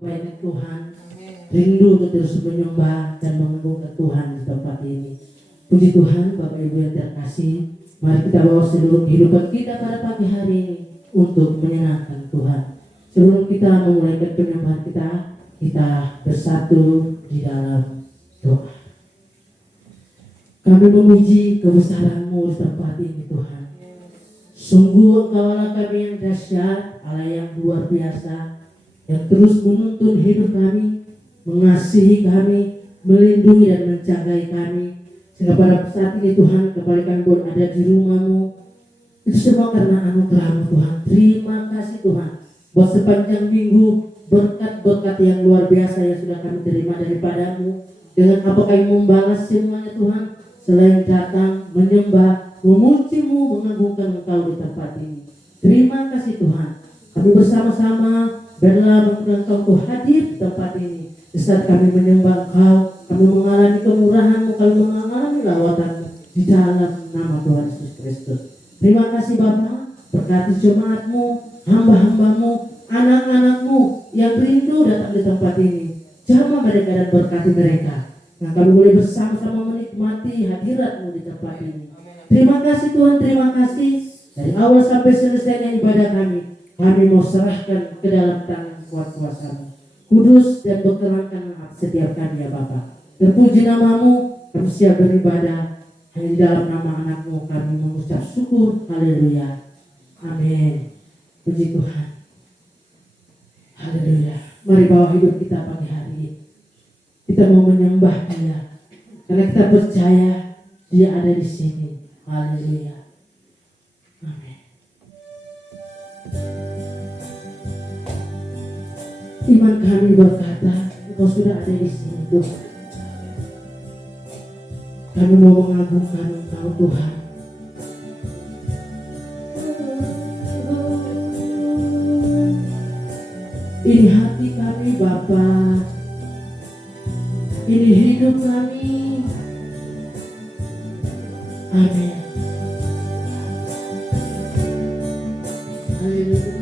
Baiknya Tuhan, rindu untuk terus menyembah dan mengagungkan Tuhan di tempat ini. Puji Tuhan, Bapak Ibu yang terkasih, mari kita bawa seluruh kehidupan kita pada pagi hari ini untuk menyenangkan Tuhan. Sebelum kita memulai penyembahan kita bersatu di dalam doa. Kami memuji kebesaran-Mu di tempat ini Tuhan. Sungguh Engkau Allah kami yang dahsyat, Allah yang luar biasa, yang terus menuntun hidup kami, mengasihi kami, melindungi dan menjagai kami. Sehingga pada saat ini Tuhan, kembali kami boleh ada di rumah-Mu. Itu semua karena anugerah-Mu Tuhan. Terima kasih Tuhan. Buat sepanjang minggu, berkat-berkat yang luar biasa yang sudah kami terima daripada-Mu. Dengan apa kami membalas semuanya Tuhan. Selain datang, menyembah, memuji-Mu, mengagungkan Engkau di tempat ini. Terima kasih Tuhan. Kami bersama-sama berdoa mengundang Engkau untuk hadir di tempat ini. Di saat kami menyembah Engkau, kami mengalami kemurahan-Mu, kami mengalami lawatan-Mu di dalam nama Tuhan Yesus Kristus. Terima kasih Bapa, berkati jemaat-Mu, hamba-hamba-Mu, anak-anak-Mu yang rindu datang di tempat ini. Jamah mereka dan berkati mereka. Nah, kami boleh bersama-sama menikmati hadirat-Mu di tempat ini. Terima kasih Tuhan, terima kasih. Dari awal sampai selesainya ibadah kami mau serahkan ke dalam tangan kuat kuasa-Mu. Kudus dan berkenankan setiap kami ya Bapa. Terpuji nama-Mu, kami siap beribadah. Hanya di dalam nama anak-Mu kami mengucap syukur. Haleluya. Amin. Puji Tuhan. Haleluya. Mari bawa hidup kita pagi hari ini. Kita mau menyembah Dia. Karena kita percaya Dia ada di sini. Haleluya. Amin. Iman kami berkata, Engkau sudah ada di sini Tuhan. Kami mau mengagungkan Engkau Tuhan. Ini hati kami Bapa. Ini hidup kami. Amin. Haleluya.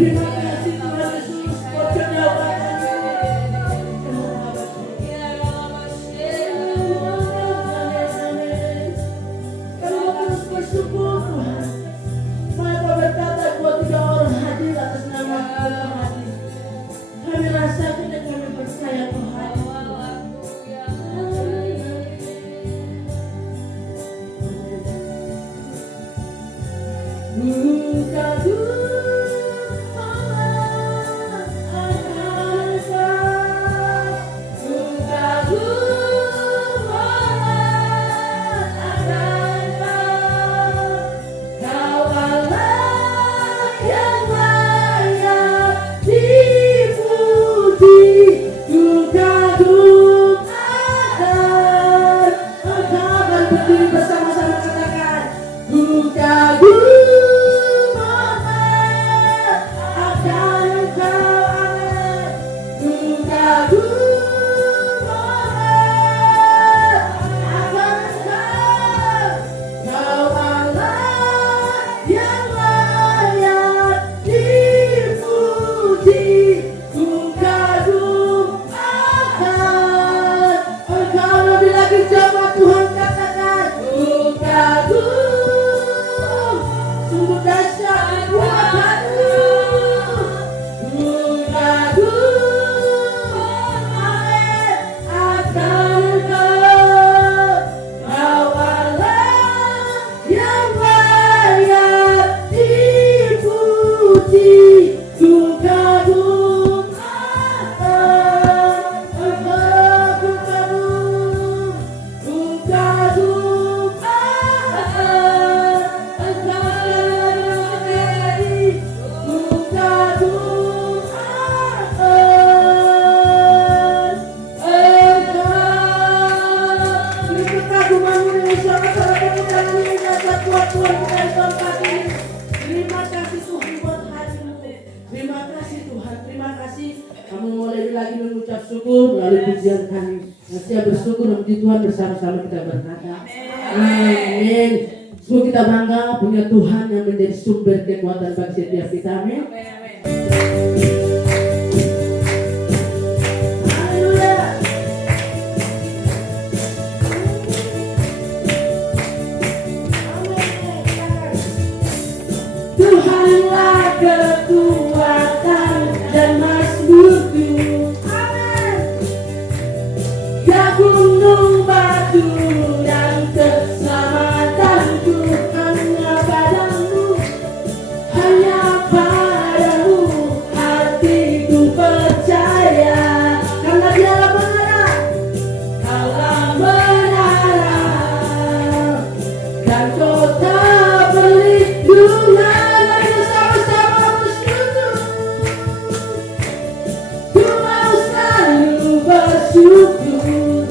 Terima kasih Tuhan Yesus buat penyertaan. Kami terus bersyukur Tuhan. Maka berkata buat 3 orang hadir atas nama Tuhan hadir. Kami rasakan dan kami percaya Tuhan. Tuhan bersama-sama kita berkata amin. Semoga kita bangga punya Tuhan yang menjadi sumber kekuatan bagi setiap kita. Amin. Tuhanlah kekuatan dan mazmurku. Gunung batu dan keselamatanku hanya padamu, hanya padamu hatiku percaya. Karena Dialah menara, Kaulah menara dan kota perlindungan. Mari sama-sama bersyukur. Ku mau selalu bersyukur.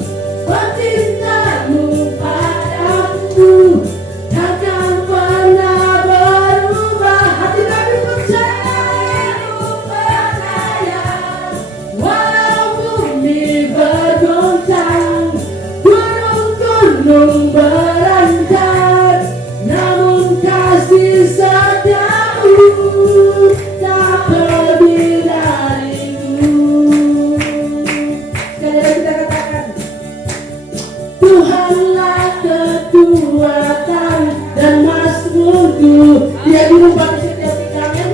Dia dirubah setiap tinggalnya.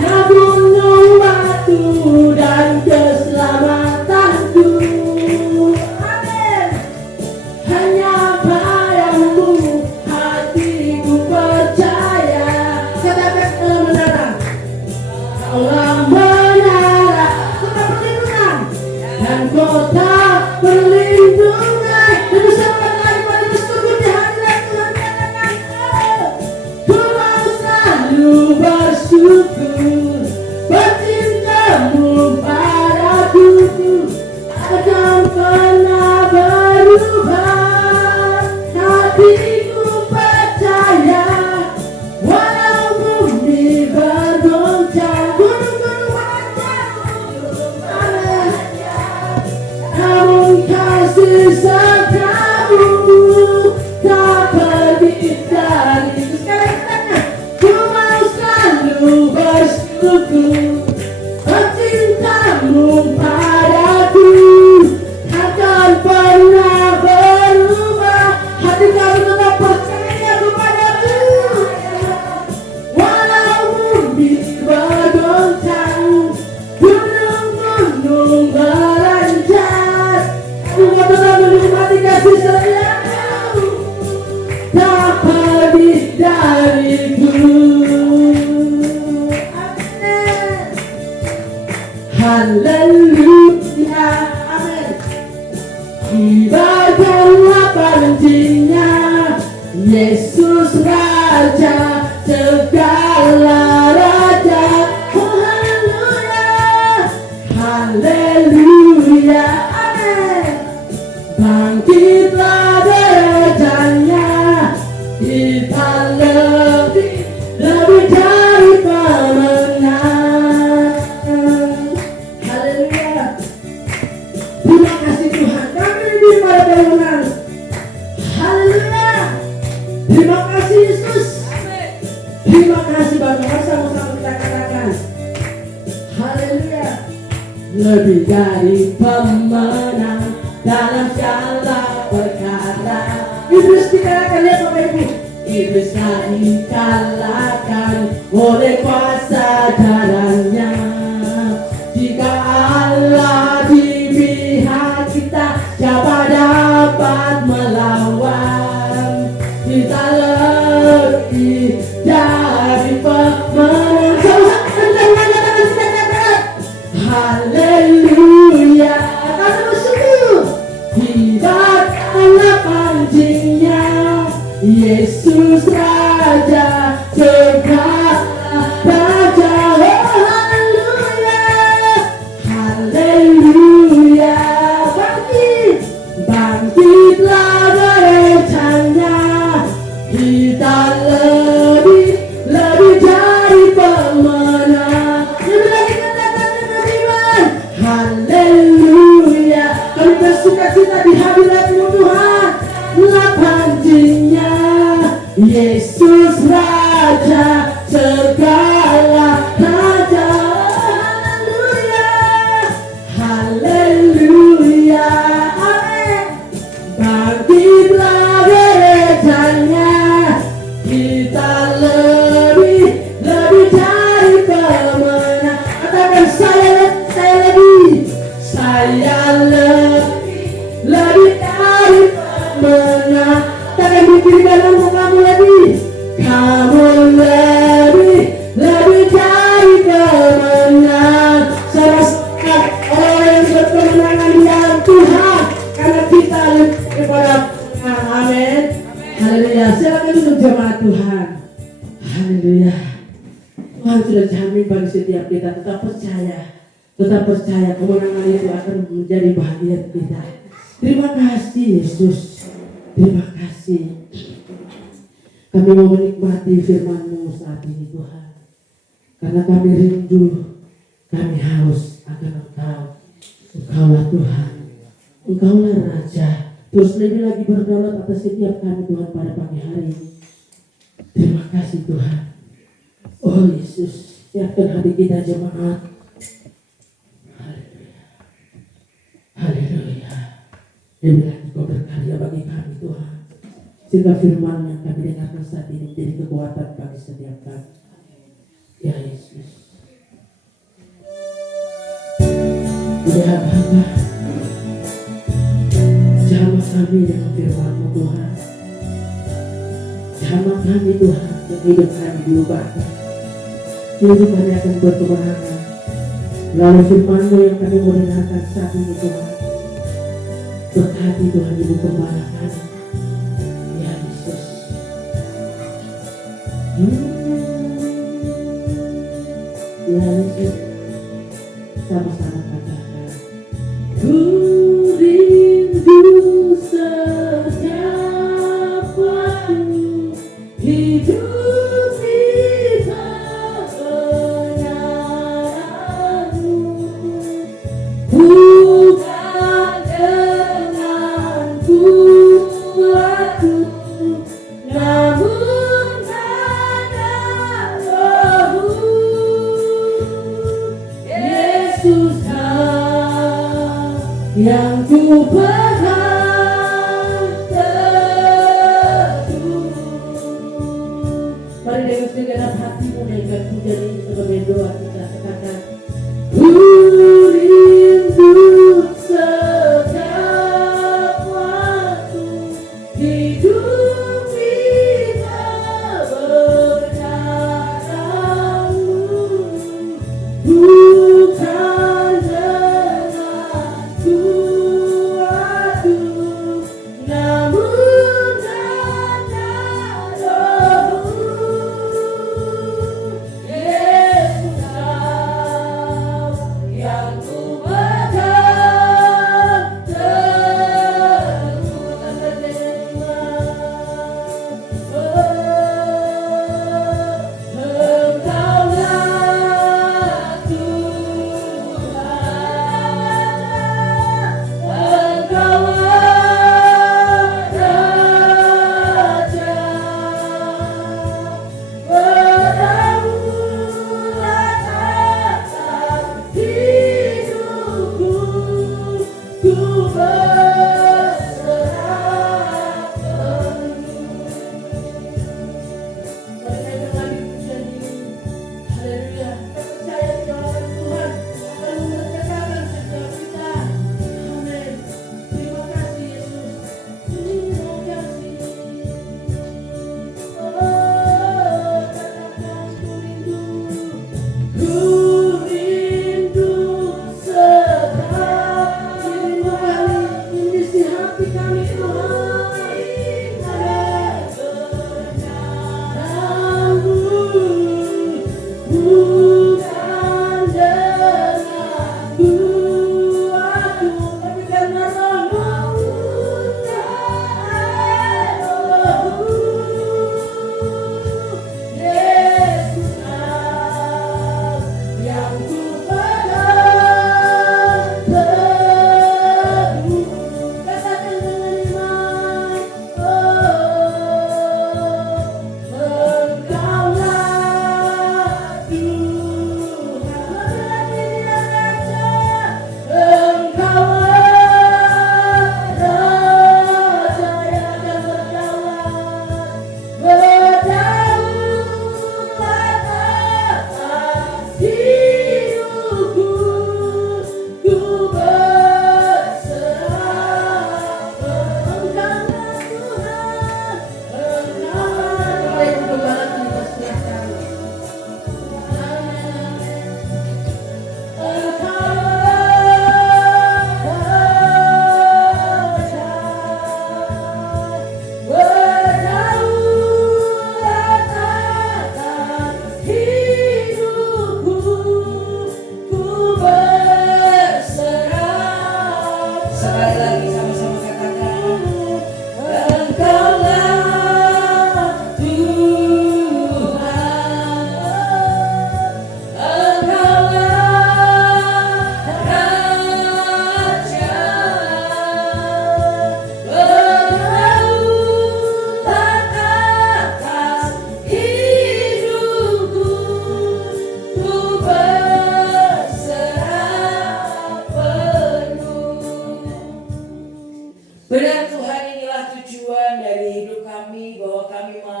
Ya gunung batu dan keselamatanku. Amin. Hanya padamu hatiku percaya. Katakan menara. Kaulah menara, kota perlindungan dan kota perlindungan. Dan bersama lagi pada bersyukur di hadirat Tuhan. Katakan, ku mau selalu Yesus Raja segala raja. Oh haleluya, haleluya, amin. Bangkitlah derajanya, kita lebih dari pemenang. Haleluya. Terima kasih Tuhan, kami lebih pada pemenang. Haleluya. Terima kasih Yesus. Terima kasih Bapak. Sama-sama kita katakan haleluya. Lebih dari pemenang dalam segala perkara. Iblis dikalahkan, lihat Bapak Ibu. Iblis dikalahkan oleh kuasa darahnya. Jika Allah di pihak kita, siapa dapat melawan? Kita lebih dari pemenang. Haleluya, kami bersyukur. Tidak ada pancingnya, Yesus Raja segala raja. Haleluya, haleluya. Bangkitlah derajanya, kita lebih dari pemenang. Haleluya, kami bersukacita di hadirat-Mu Tuhan. Pancingnya Yesus Raja segala raja. Haleluya, haleluya, amin. Bangkitlah gerejanya, kita lebih dari pemenang. Katakan saya lebih dari pemenang. Katakan di kiri kananmu, kamu lebih dari pemenang. Sama-sama orang yang berkemenangan di dalam Tuhan, karena kita lebih kepada Tuhan. Amin. Haleluya. Silakan duduk jemaat Tuhan. Haleluya. Tuhan sudah jamin bagi setiap kita. Tetap percaya kemenangan itu akan menjadi bahagia kita. Terima kasih Yesus. Terima kasih. Kami mau menikmati firman-Mu saat ini Tuhan. Karena kami rindu, kami haus akan Engkau. Engkaulah Tuhan, Engkaulah Raja. Terus lebih lagi berdaulat atas setiap kami Tuhan pada pagi hari ini. Terima kasih Tuhan. Oh Yesus, siapkan hati kita jemaat. Haleluya, haleluya. Lebih lagi Kau berkarya bagi kami Tuhan, sehingga firman yang kami dengarkan saat ini menjadi kekuatan bagi setiap kami. Ya Yesus. Ya Bapa, jamah kami dengan firman-Mu Tuhan. Jamah kami Tuhan, yang hidup kami diubahkan. Hidup kami akan berkemenangan. Lalu firman-Mu yang kami mau dengarkan saat ini Tuhan, berkati Tuhan Ibu Gembala kami. Ya Yesus. Ya Yesus. Sama-sama katakan, ku rindu setiap waktu hidup di kebenaran-Mu. Bukan dengan kuatku, namun karena Roh-Mu. Yesus yang ku pegang teguh. Mari dengan segenap hatimu naikkan pujian ini sebagai doa kita. Katakan, ku rindu setiap waktu hidup di kebenaran-Mu. Bukan dengan kuatku, namun karena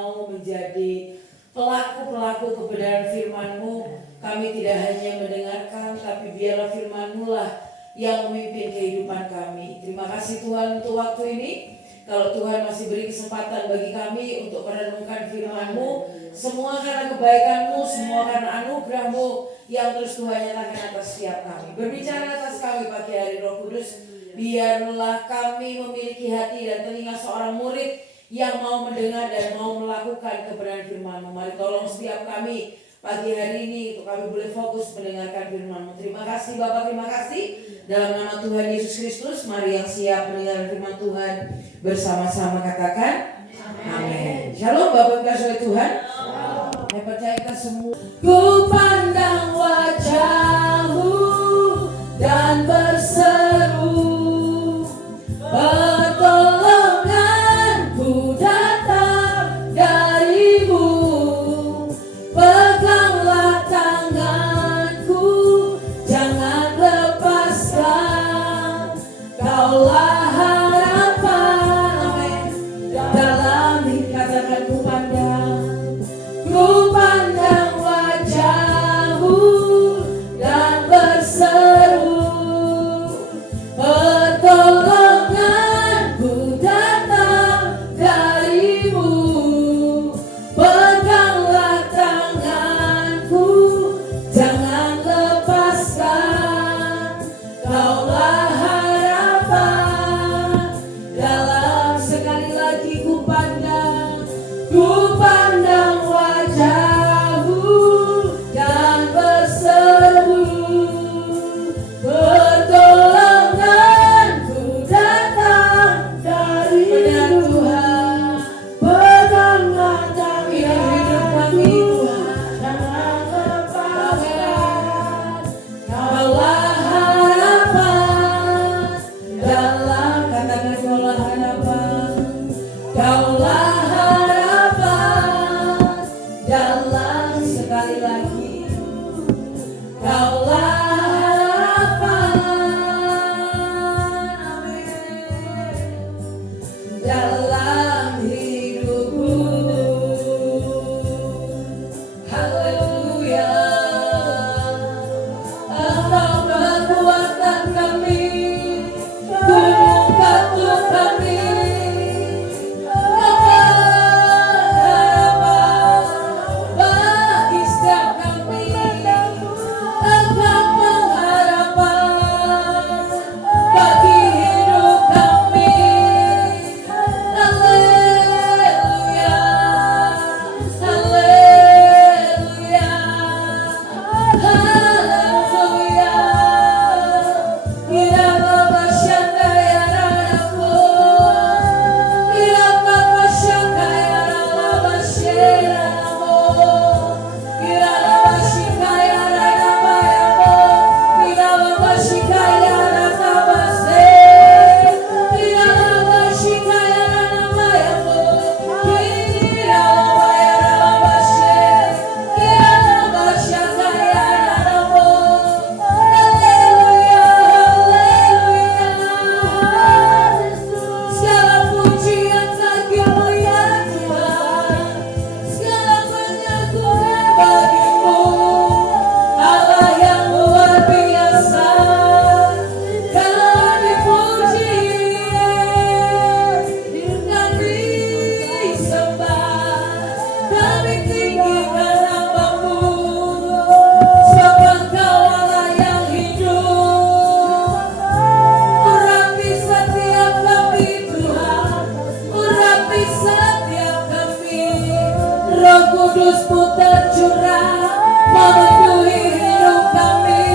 mau menjadi pelaku-pelaku kebenaran firman-Mu. Kami tidak hanya mendengarkan, tapi biarlah firman-Mu lah yang memimpin kehidupan kami. Terima kasih Tuhan untuk waktu ini. Kalau Tuhan masih beri kesempatan bagi kami untuk merenungkan firman-Mu, semua karena kebaikan-Mu, semua karena anugerah-Mu yang terus Tuhan nyatakan atas setiap kami. Berbicara atas kami pagi hari Roh Kudus, biarlah kami memiliki hati dan telinga seorang murid yang mau mendengar dan mau melakukan kebenaran firman-Mu. Mari tolong setiap kami pagi hari ini untuk kami boleh fokus mendengarkan firman-Mu. Terima kasih Bapak, terima kasih. Dalam nama Tuhan Yesus Kristus, mari yang siap mendengar firman Tuhan bersama-sama katakan amin. Shalom Bapak kasih Tuhan. Saya percaya kita semua. Ku pandang wajah-Mu dan berseru, pertolonganku datang dari-Mu. Peganglah tanganku, jangan lepaskan. Kaulah harapan dalam hidup. Katakan ku pandang wajah-Mu dan berseru, pertolonganku datang dari-Mu. Peganglah tanganku, jangan lepaskan. Kaulah harapan dalam. Sekali lagi ku pandang wajah-Mu dan berseru, pertolonganku datang dari-Mu. Tuhan, peganglah tangan hidup kami Tuhan, jangan lepaskan. Kaulah harapan dalam. Katakan kaulah harapan, kaulah harapan dalam. Sekali lagi, kaulah harapan, amin, dalam hidupku. Haleluya. Engkau kekuatan kami, gunung batu kami, bagi setiap kami. Engkau pengharapan bagi hidup kami. Haleluya, haleluya, haleluya. Iralah basyanda ya radaku, iralah basyanda ya radalah basyeramu, iralah basyika ya radabayamo, iralah basyika ya radabase, iralah basyika ya radabayamo, iralah bayaralah basye, iralah basyanda ya radamu. Haleluya, haleluya. Segala pujian bagimu ya Tuhan, segala pengakuan bagi-Mu, Allah yang luar biasa. Kau dipuji, kami sembah, kami tinggikan nama-Mu. Sebab Engkau Allah yang hidup. Urapi setiap kami Tuhan, urapi setiap kami. Roh Kudus-Mu tercurah memenuhi hidup kami.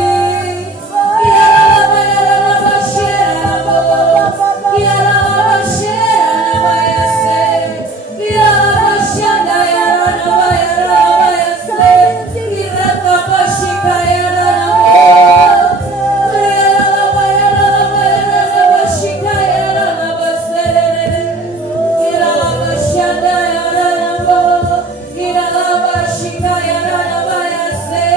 Ialah bayaralah basyeramu, ialah basyeralah bayase, ialah basyanda ya rana bayaralah bayase, iralah basyika ya ranamu, ialah bayaralah basyika ya rana base, iralah basyanda ya ranamu, iralah basyika ya rana bayase.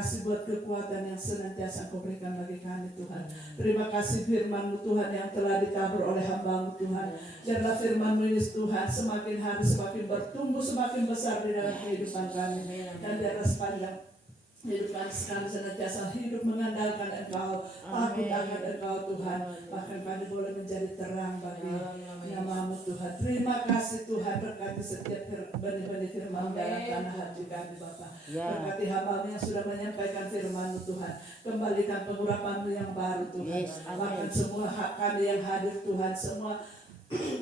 kasih buat kekuatan yang senantiasa Engkau berikan bagi kami Tuhan. Terima kasih firman-Mu Tuhan yang telah ditabur oleh hamba-Mu Tuhan. Biarlah firman-Mu ini Tuhan semakin hari semakin bertumbuh, semakin besar di dalam kehidupan kami. Dan biarlah sepanjang hidup kami senantiasa hidup mengandalkan Engkau, takut akan Engkau Tuhan. Bahkan kami boleh menjadi terang bagi nama-Mu Tuhan. Terima kasih Tuhan, berkati setiap benih-benih firman dalam tanah hati kami Bapa. Berkati hamba-Mu yang sudah menyampaikan firman-Mu Tuhan. Kembalikan pengurapan-Mu yang baru Tuhan. Bahkan semua kami yang hadir Tuhan, semua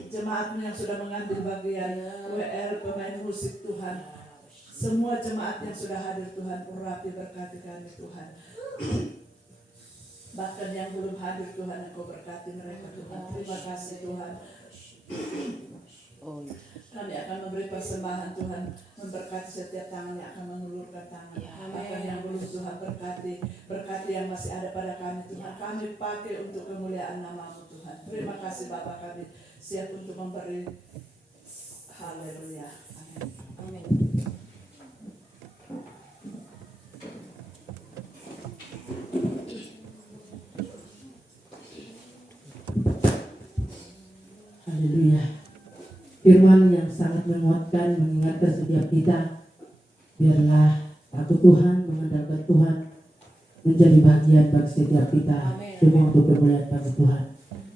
jemaat-Mu yang sudah mengambil bagian WL, pemain musik Tuhan, semua jemaat yang sudah hadir Tuhan, urapi berkati kami Tuhan. Bahkan yang belum hadir Tuhan, Engkau berkati mereka Tuhan. Terima kasih Tuhan. Kami akan memberi persembahan Tuhan, memberkati setiap tangan yang akan mengulurkan tangan. Bahkan yang belum Tuhan berkati yang masih ada pada kami Tuhan. Kami pakai untuk kemuliaan nama-Mu Tuhan. Terima kasih Bapa, kami siap untuk memberi. Haleluya. Amin. Haleluya. Firman yang sangat menguatkan, mengingatkan setiap kita. Biarlah takut Tuhan, mengandalkan Tuhan menjadi bagian bagi setiap kita. Semua untuk kemuliaan bagi Tuhan.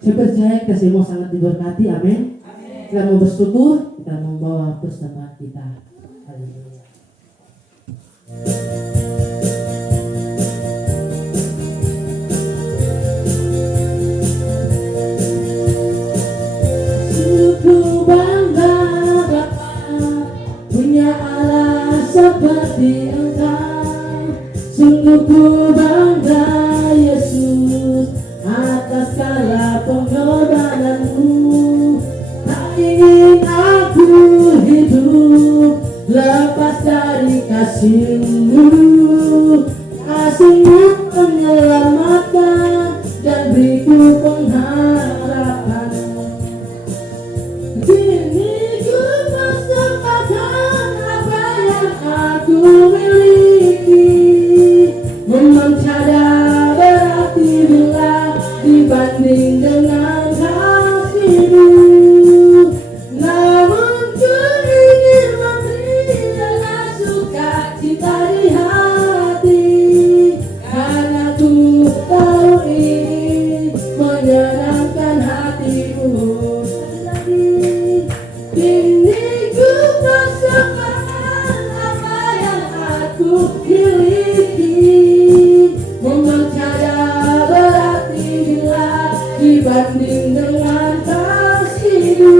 Saya percaya kita semua sangat diberkati. Amin. Kita mau bersyukur, kita mau bawa persembahan kita. Haleluya. Ku bangga Bapa punya Allah seperti Engkau. Sungguh ku bangga Yesus atas segala pengorbananmu. Tak ingin aku hidup lepas dari kasih-Mu. Kasih-Mu menyelamatkan dan beriku pengharapan. Kini ku persembahkan apa yang aku miliki. Memang tiada berarti bila dibanding dengan kasih-Mu. Namun ku ingin memberi dengan sukacita di hati, karena ku tahu ini menyenangkan hati-Mu. Kini ku persembahkan apa yang aku miliki. Memang tiada berarti bila dibanding dengan kasih-Mu.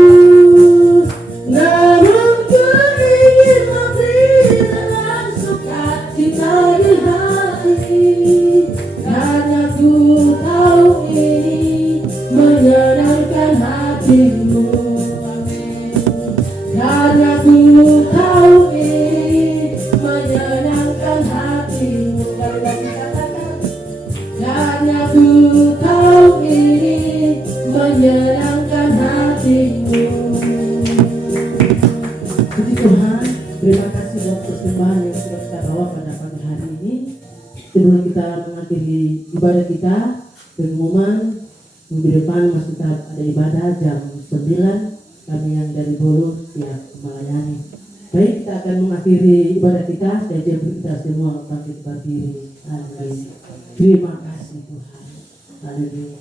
Namun ku ingin memberi dengan sukacita di hati, karena ku tahu ini menyenangkan hati-Mu. Karena ku tahu ini menyenangkan hati-Mu. Karena ku tahu ini menyenangkan hati-Mu. Puji Tuhan, terima kasih buat persembahan yang sudah kita bawa pada pagi hari ini. Sebelum kita mengakhiri ibadah kita, pengumuman minggu depan masih tetap ada ibadah jam 9. Kami yang dari Bolu siap melayani. Baik, kita akan mengakhiri ibadah kita. Saya jemput kita semua bangkit berdiri. Amin. Terima kasih Tuhan. Haleluya.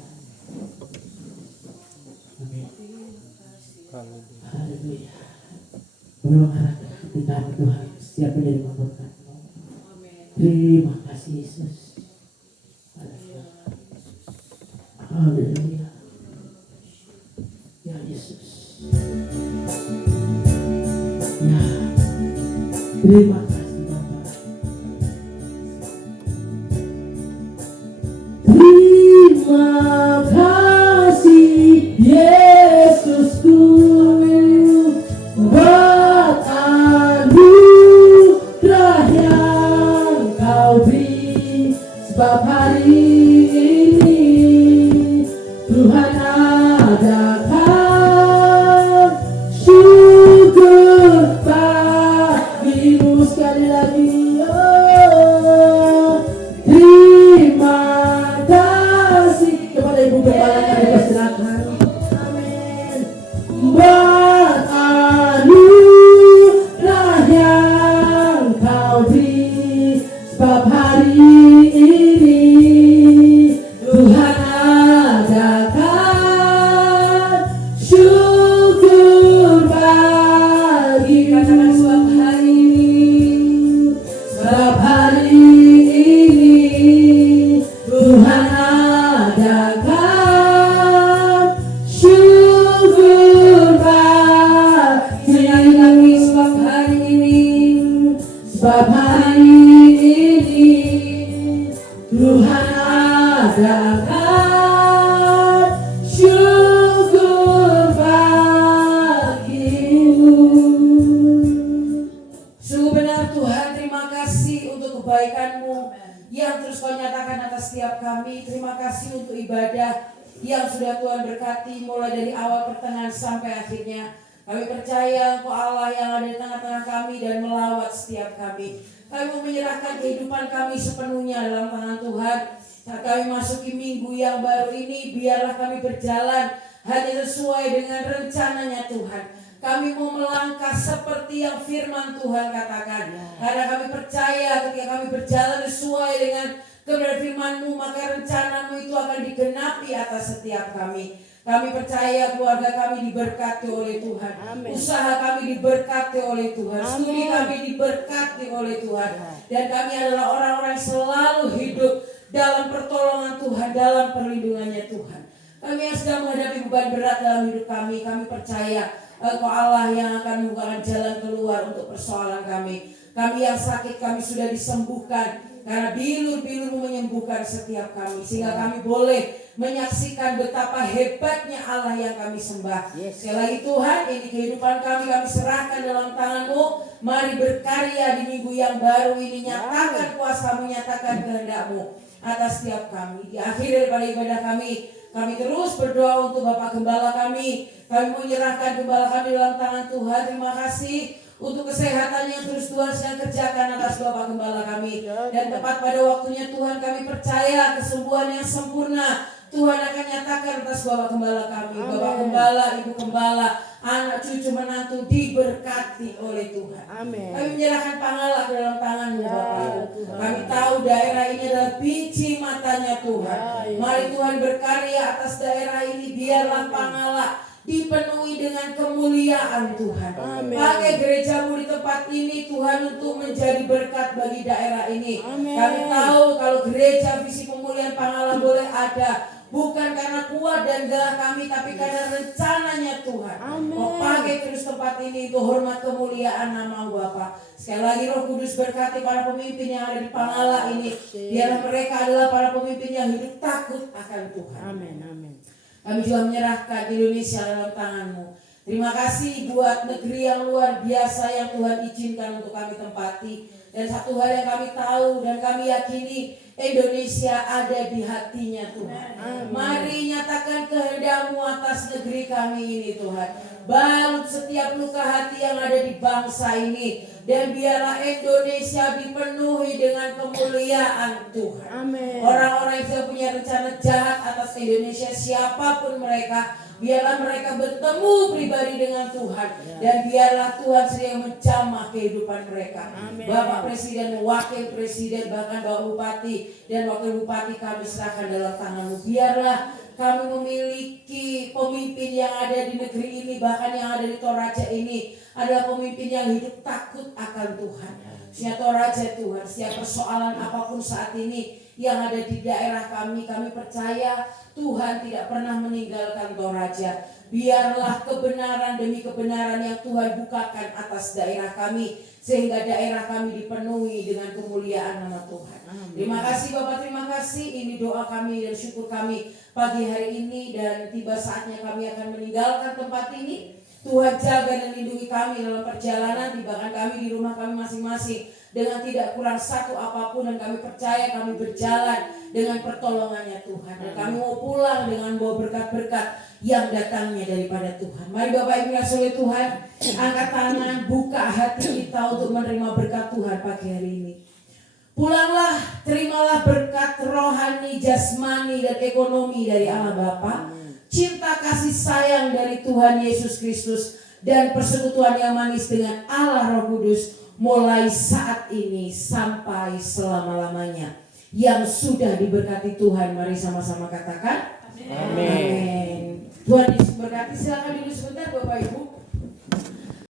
Amin. Haleluya. Menolong arahkan hati kami Tuhan. Siap menjadi memberkati. Terima kasih Yesus. Haleluya. Haleluya. Ya Yesus. Ya, terima kasih Bapak. Terima kasih Yesusku buat anugerah yang Kau beri. Sebab hari ini Tuhan adakan syukur bagimu sekali. Gembala kami persilakan. Amin. Beranugerah yang kau beri, sebab hari ini Tuhan adakan syukur bagimu. Sebab hari ini Tuhan adakan syukur bagimu. Sebab hari ini Tuhan adakan syukur bagimu. Sungguh benar Tuhan, terima kasih untuk kebaikan-Mu yang terus Kau nyatakan atas setiap kami. Terima kasih untuk ibadah yang sudah Tuhan berkati mulai dari awal, pertengahan sampai akhirnya. Kami percaya Engkau Allah yang ada di tengah-tengah kami dan melawat setiap kami. Kami mau menyerahkan kehidupan kami sepenuhnya dalam tangan Tuhan. Saat kami masuki minggu yang baru ini, biarlah kami berjalan hanya sesuai dengan rencananya Tuhan. Kami mau melangkah seperti yang firman Tuhan katakan. Karena kami percaya ketika kami berjalan sesuai dengan kebenaran firman-Mu, maka rencana-Mu itu akan digenapi atas setiap kami. Kami percaya keluarga kami diberkati oleh Tuhan. Amin. Usaha kami diberkati oleh Tuhan. Studi kami diberkati oleh Tuhan. Dan kami adalah orang-orang yang selalu hidup dalam pertolongan Tuhan, dalam perlindungannya Tuhan. Kami yang sedang menghadapi beban berat dalam hidup kami percaya Engkau Allah yang akan membukakan jalan keluar untuk persoalan kami. Kami yang sakit, kami sudah disembuhkan. Karena bilur-bilur menyembuhkan setiap kami. Sehingga kami boleh menyaksikan betapa hebatnya Allah yang kami sembah. Sekali lagi Tuhan, ini kehidupan kami serahkan dalam tangan-Mu. Mari berkarya di minggu yang baru ini. Nyatakan kuasa-Mu, nyatakan kehendak-Mu atas setiap kami. Di akhir daripada ibadah kami terus berdoa untuk Bapak Gembala kami. Kami menyerahkan Gembala kami dalam tangan Tuhan. Terima kasih untuk kesehatan yang terus Tuhan sedang kerjakan atas Bapak Gembala kami. Dan tepat pada waktunya Tuhan, kami percaya kesembuhan yang sempurna Tuhan akan nyatakan atas Bapak Gembala kami. Amen. Bapak Gembala, Ibu Gembala, anak cucu menantu diberkati oleh Tuhan. Amin. Kami menyerahkan Pangala ke dalam tangan-Mu Ya, Bapak. Tuhan. Kami tahu daerah ini adalah biji matanya Tuhan. Ya, Mari Tuhan berkarya atas daerah ini. Biarlah Pangala dipenuhi dengan kemuliaan Tuhan. Amin. Pakai gereja-Mu di tempat ini Tuhan untuk menjadi berkat bagi daerah ini. Amin. Kami tahu kalau gereja visi pemulihan Pangala boleh ada, bukan karena kuat dan gagah kami, tapi karena rencananya Tuhan. Amin. Mau pakai terus tempat ini untuk hormat kemuliaan nama Bapa. Sekali lagi Roh Kudus berkati para pemimpin yang ada di Pangala ini. Biarlah mereka adalah para pemimpin yang hidup takut akan Tuhan. Amin. Amin. Kami juga menyerahkan Indonesia dalam tangan-Mu. Terima kasih buat negeri yang luar biasa yang Tuhan izinkan untuk kami tempati. Dan satu hal yang kami tahu dan kami yakini, Indonesia ada di hatinya Tuhan. Mari nyatakan kehendak-Mu atas negeri kami ini Tuhan. Balut setiap luka hati yang ada di bangsa ini. Dan biarlah Indonesia dipenuhi dengan kemuliaan Tuhan. Amin. Orang-orang yang sudah punya rencana jahat atas Indonesia, siapapun mereka, biarlah mereka bertemu pribadi dengan Tuhan. Dan biarlah Tuhan sendiri menjamah kehidupan mereka. Amin. Bapak Presiden, Wakil Presiden, bahkan Bapak Bupati dan Wakil Bupati kami serahkan dalam tangan-Mu. Biarlah kami memiliki pemimpin yang ada di negeri ini, bahkan yang ada di Toraja ini adalah pemimpin yang hidup takut akan Tuhan. Sehingga Toraja Tuhan, setiap persoalan apapun saat ini yang ada di daerah kami percaya Tuhan tidak pernah meninggalkan Toraja. Biarlah kebenaran demi kebenaran yang Tuhan bukakan atas daerah kami, sehingga daerah kami dipenuhi dengan kemuliaan nama Tuhan. Terima kasih Bapak, terima kasih. Ini doa kami dan syukur kami pagi hari ini, dan tiba saatnya kami akan meninggalkan tempat ini. Tuhan jaga dan lindungi kami dalam perjalanan, bahkan kami di rumah kami masing-masing dengan tidak kurang satu apapun, dan kami percaya kami berjalan dengan pertolongannya Tuhan. Dan kami mau pulang dengan bawa berkat-berkat yang datangnya daripada Tuhan. Mari Bapak Ibu yang oleh Tuhan, angkat tangan, buka hati kita untuk menerima berkat Tuhan pagi hari ini. Pulanglah Terimalah berkat rohani, jasmani, dan ekonomi dari Allah Bapa, cinta kasih sayang dari Tuhan Yesus Kristus, dan persekutuan yang manis dengan Allah Roh Kudus mulai saat ini sampai selama-lamanya. Yang sudah diberkati Tuhan, mari sama-sama katakan amin. Tuhan Yesus berkati. Silakan duduk sebentar Bapak Ibu.